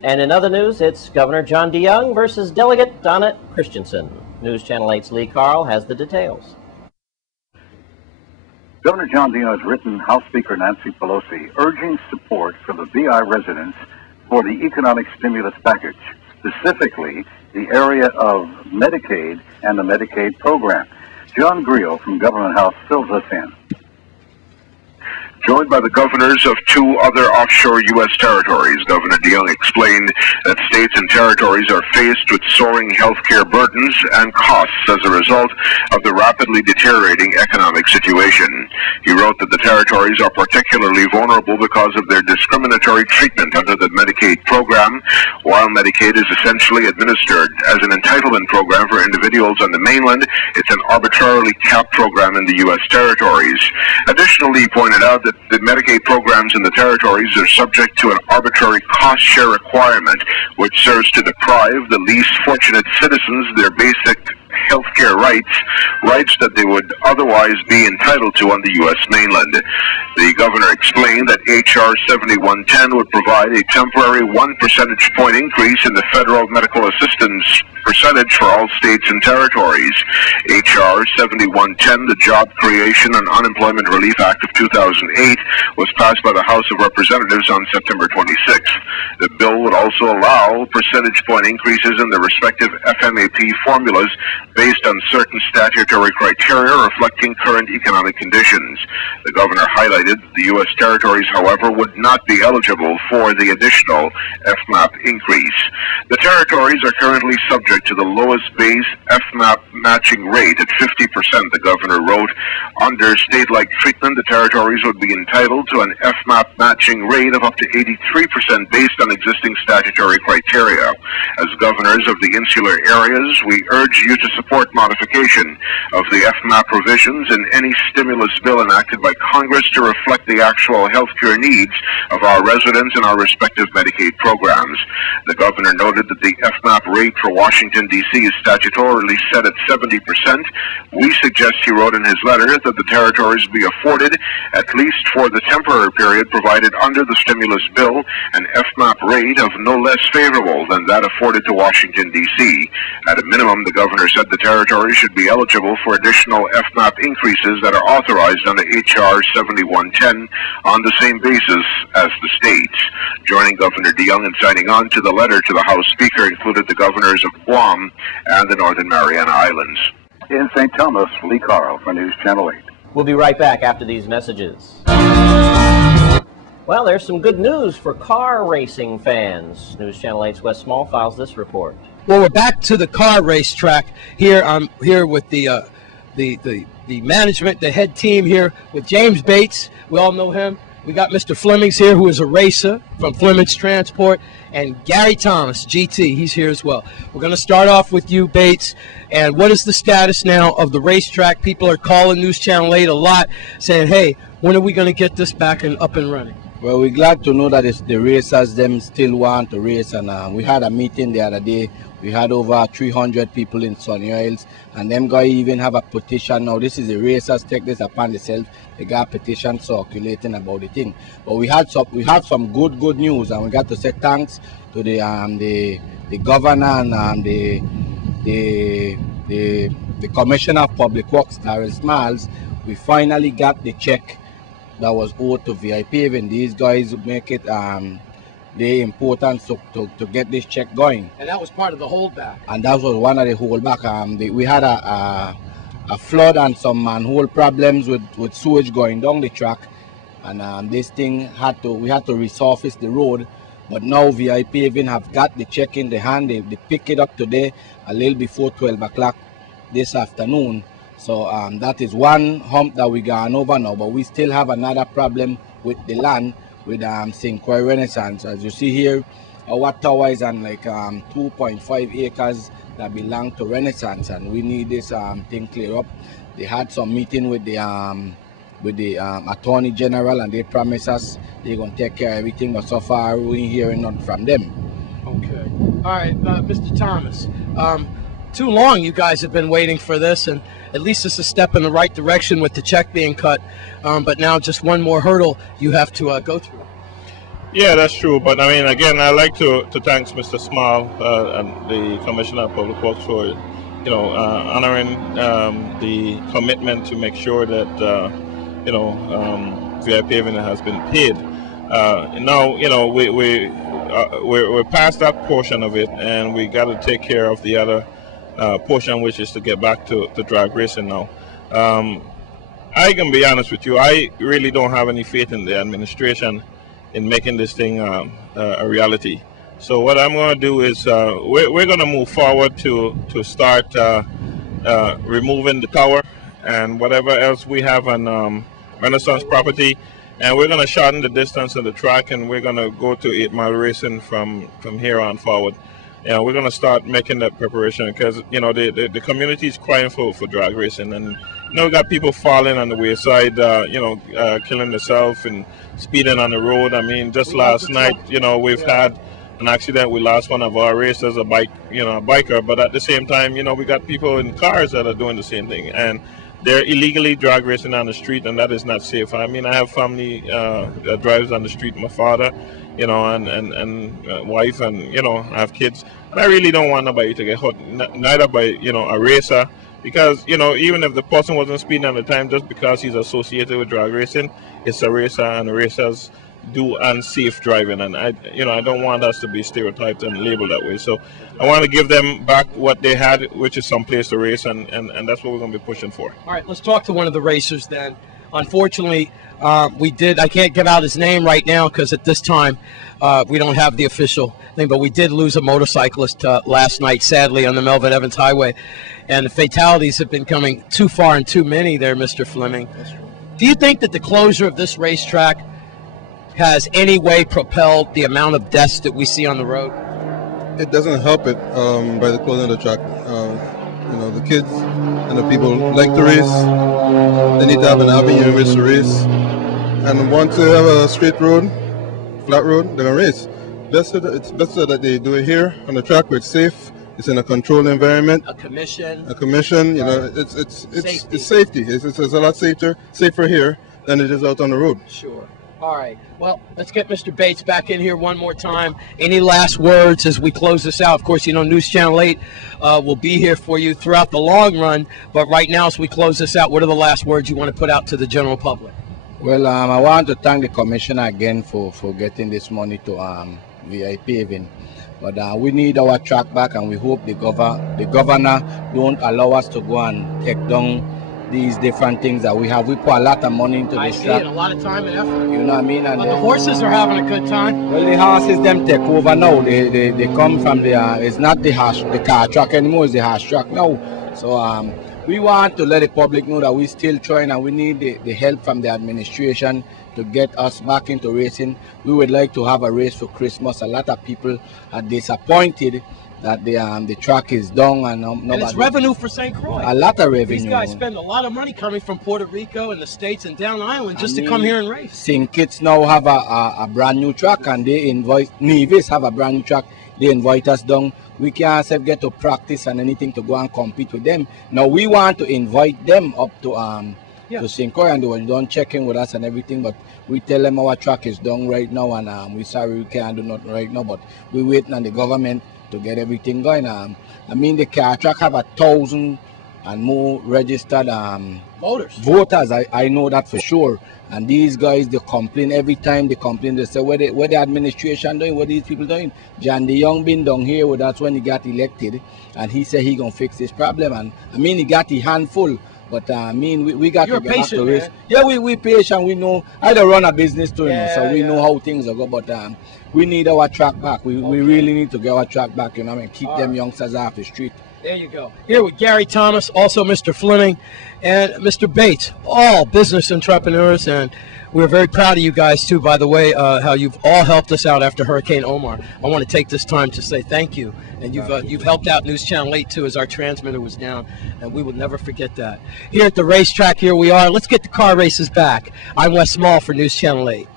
And in other news, it's Governor John DeYoung versus Delegate Donna Christensen. News Channel 8's Lee Carl has the details. Governor John DeYoung has written House Speaker Nancy Pelosi urging support for the VI residents for the economic stimulus package, specifically the area of Medicaid and the Medicaid program. John Griot from Government House fills us in. Joined by the governors of two other offshore U.S. territories, Governor DeYoung explained that states and territories are faced with soaring health care burdens and costs as a result of the rapidly deteriorating economic situation. He wrote that the territories are particularly vulnerable because of their discriminatory treatment under the Medicaid program. While Medicaid is essentially administered as an entitlement program for individuals on the mainland, it's an arbitrarily capped program in the U.S. territories. Additionally, he pointed out that the Medicaid programs in the territories are subject to an arbitrary cost share requirement, which serves to deprive the least fortunate citizens their basic health care rights that they would otherwise be entitled to on the U.S. mainland. The governor explained that H.R. 7110 would provide a temporary 1 percentage point increase in the federal medical assistance percentage for all states and territories. H.R. 7110, the Job Creation and Unemployment Relief Act of 2008, was passed by the House of Representatives on September 26th. The bill would also allow percentage point increases in the respective FMAP formulas based on certain statutory criteria reflecting current economic conditions. The governor highlighted the U.S. territories, however, would not be eligible for the additional FMAP increase. The territories are currently subject to the lowest base FMAP matching rate at 50%, the governor wrote. Under state-like treatment, the territories would be entitled to an FMAP matching rate of up to 83% based on existing statutory criteria. As governors of the insular areas, we urge you to support modification of the FMAP provisions in any stimulus bill enacted by Congress to reflect the actual health care needs of our residents in our respective Medicaid programs. The governor noted that the FMAP rate for Washington, D.C. is statutorily set at 70%. We suggest, he wrote in his letter, that the territories be afforded, at least for the temporary period provided under the stimulus bill, an FMAP rate of no less favorable than that afforded to Washington, D.C. At a minimum, the governor said the territories should be eligible for additional FMAP increases that are authorized under H.R. 7110 on the same basis as the states. Joining Governor DeYoung in signing on to the letter to the House Speaker included the governors of Guam and the Northern Mariana Islands. In St. Thomas, Lee Carl for News Channel 8. We'll be right back after these messages. Well, there's some good news for car racing fans. News Channel 8's Wes Small files this report. Well, we're back to the car racetrack here. I'm here with the management, the head team here with James Bates. We all know him. We got Mr. Flemings here, who is a racer from Flemings Transport, and Gary Thomas, GT. He's here as well. We're going to start off with you, Bates. And what is the status now of the racetrack? People are calling News Channel 8 a lot, saying, hey, when are we going to get this back and up and running? Well, we're glad to know that the racers them still want to race, and we had a meeting the other day. We had over 300 people in Sunny Isles, and them guys even have a petition now. This is the racers take this upon themselves. They got a petition circulating about the thing. But we have some good news, and we got to say thanks to the governor and the Commissioner of Public Works, Darrell Smalls. We finally got the check that was owed to VIP. Even these guys make it the important to get this check going. And that was part of the holdback. And that was one of the holdback. We had a flood and some manhole problems with sewage going down the track, and this thing we had to resurface the road. But now VIP even have got the check in the hand. They pick it up today a little before 12 o'clock this afternoon. So that is one hump that we gone over now, but we still have another problem with the land with St. Croix Renaissance. As you see here, our tower is on like 2.5 acres that belong to Renaissance, and we need this thing clear up. They had some meeting with the Attorney General, and they promised us they're going to take care of everything, but so far we ain't hearing nothing from them. Okay. All right, Mr. Thomas. Too long you guys have been waiting for this, and at least it's a step in the right direction with the check being cut, but now just one more hurdle you have to go through. Yeah, that's true. But I mean, again, I'd like to thank Mr. Small and the Commissioner of Public Works for, honoring the commitment to make sure that, VIP paving has been paid. Now, we're past that portion of it, and we got to take care of the other portion, which is to get back to drag racing now. I can be honest with you, I really don't have any faith in the administration in making this thing a reality. So what I'm going to do is we're going to move forward to start removing the tower and whatever else we have on Renaissance property, and we're going to shorten the distance of the track, and we're going to go to 8 Mile racing from here on forward. We're going to start making that preparation because the community is crying for drag racing, and we got people falling on the wayside, killing themselves and speeding on the road. I mean, just last night, we've had an accident. We lost one of our racers, a biker, but at the same time, we got people in cars that are doing the same thing, and they're illegally drag racing on the street, and that is not safe. I mean, I have family that drives on the street, my father, and wife, and I have kids, and I really don't want nobody to get hurt, neither by a racer, because even if the person wasn't speeding at the time, just because he's associated with drag racing, it's a racer, and racers do unsafe driving, and I don't want us to be stereotyped and labeled that way. So I want to give them back what they had, which is some place to race, and that's what we're going to be pushing for. All right, let's talk to one of the racers then. Unfortunately, I can't give out his name right now because at this time we don't have the official thing, but we did lose a motorcyclist last night, sadly, on the Melvin Evans Highway, and the fatalities have been coming too far and too many there, Mr. Fleming. Do you think that the closure of this racetrack has any way propelled the amount of deaths that we see on the road? It doesn't help it by the closing of the track. The kids and the people like to race. They need to have an avenue in which to race. And want to have a straight road, flat road, they're going to race. It's better that they do it here on the track where it's safe. It's in a controlled environment. A commission. It's safety. It's a lot safer here than it is out on the road. Sure. All right. Well, let's get Mr. Bates back in here one more time. Any last words as we close this out? Of course, News Channel 8 will be here for you throughout the long run. But right now, as we close this out, what are the last words you want to put out to the general public? Well, I want to thank the commissioner again for getting this money to VIP paving. But we need our track back, and we hope the governor don't allow us to go and take down these different things that we have. We put a lot of money into this track. A lot of time and effort. You know what I mean? And the horses are having a good time. Well, the horses them take over now. They come from it's not the car track anymore, it's the horse track now. So we want to let the public know that we're still trying, and we need the help from the administration to get us back into racing. We would like to have a race for Christmas. A lot of people are disappointed that the track is down, and it's revenue for St. Croix. A lot of revenue. These guys spend a lot of money coming from Puerto Rico and the States and down the island just to come here and race. St. Kitts now have a brand new track, and they invite Nevis have a brand new track. They invite us down. We can't get to practice and anything to go and compete with them. Now we want to invite them up to St. Croix, and they were done checking with us and everything, but we tell them our track is done right now, and we're sorry we can't do nothing right now, but we're waiting on the government to get everything going. The car track have 1,000 and more registered voters. I know that for sure. And these guys, they complain every time. They complain. They say, what the administration doing? What these people doing? John DeYoung been down here. Well, that's when he got elected, and he said he gonna fix this problem. And he got the handful. But we got to get back to race. Yeah, we patient. We know how to run a business too, so we know how things are go. But we need our track back. We really need to get our track back. Keep them youngsters off the street. There you go. Here with Gary Thomas, also Mr. Fleming, and Mr. Bates, all business entrepreneurs, and we're very proud of you guys too, by the way, how you've all helped us out after Hurricane Omar. I want to take this time to say thank you, and you've helped out News Channel 8 too, as our transmitter was down, and we will never forget that. Here at the racetrack, here we are. Let's get the car races back. I'm Wes Small for News Channel 8.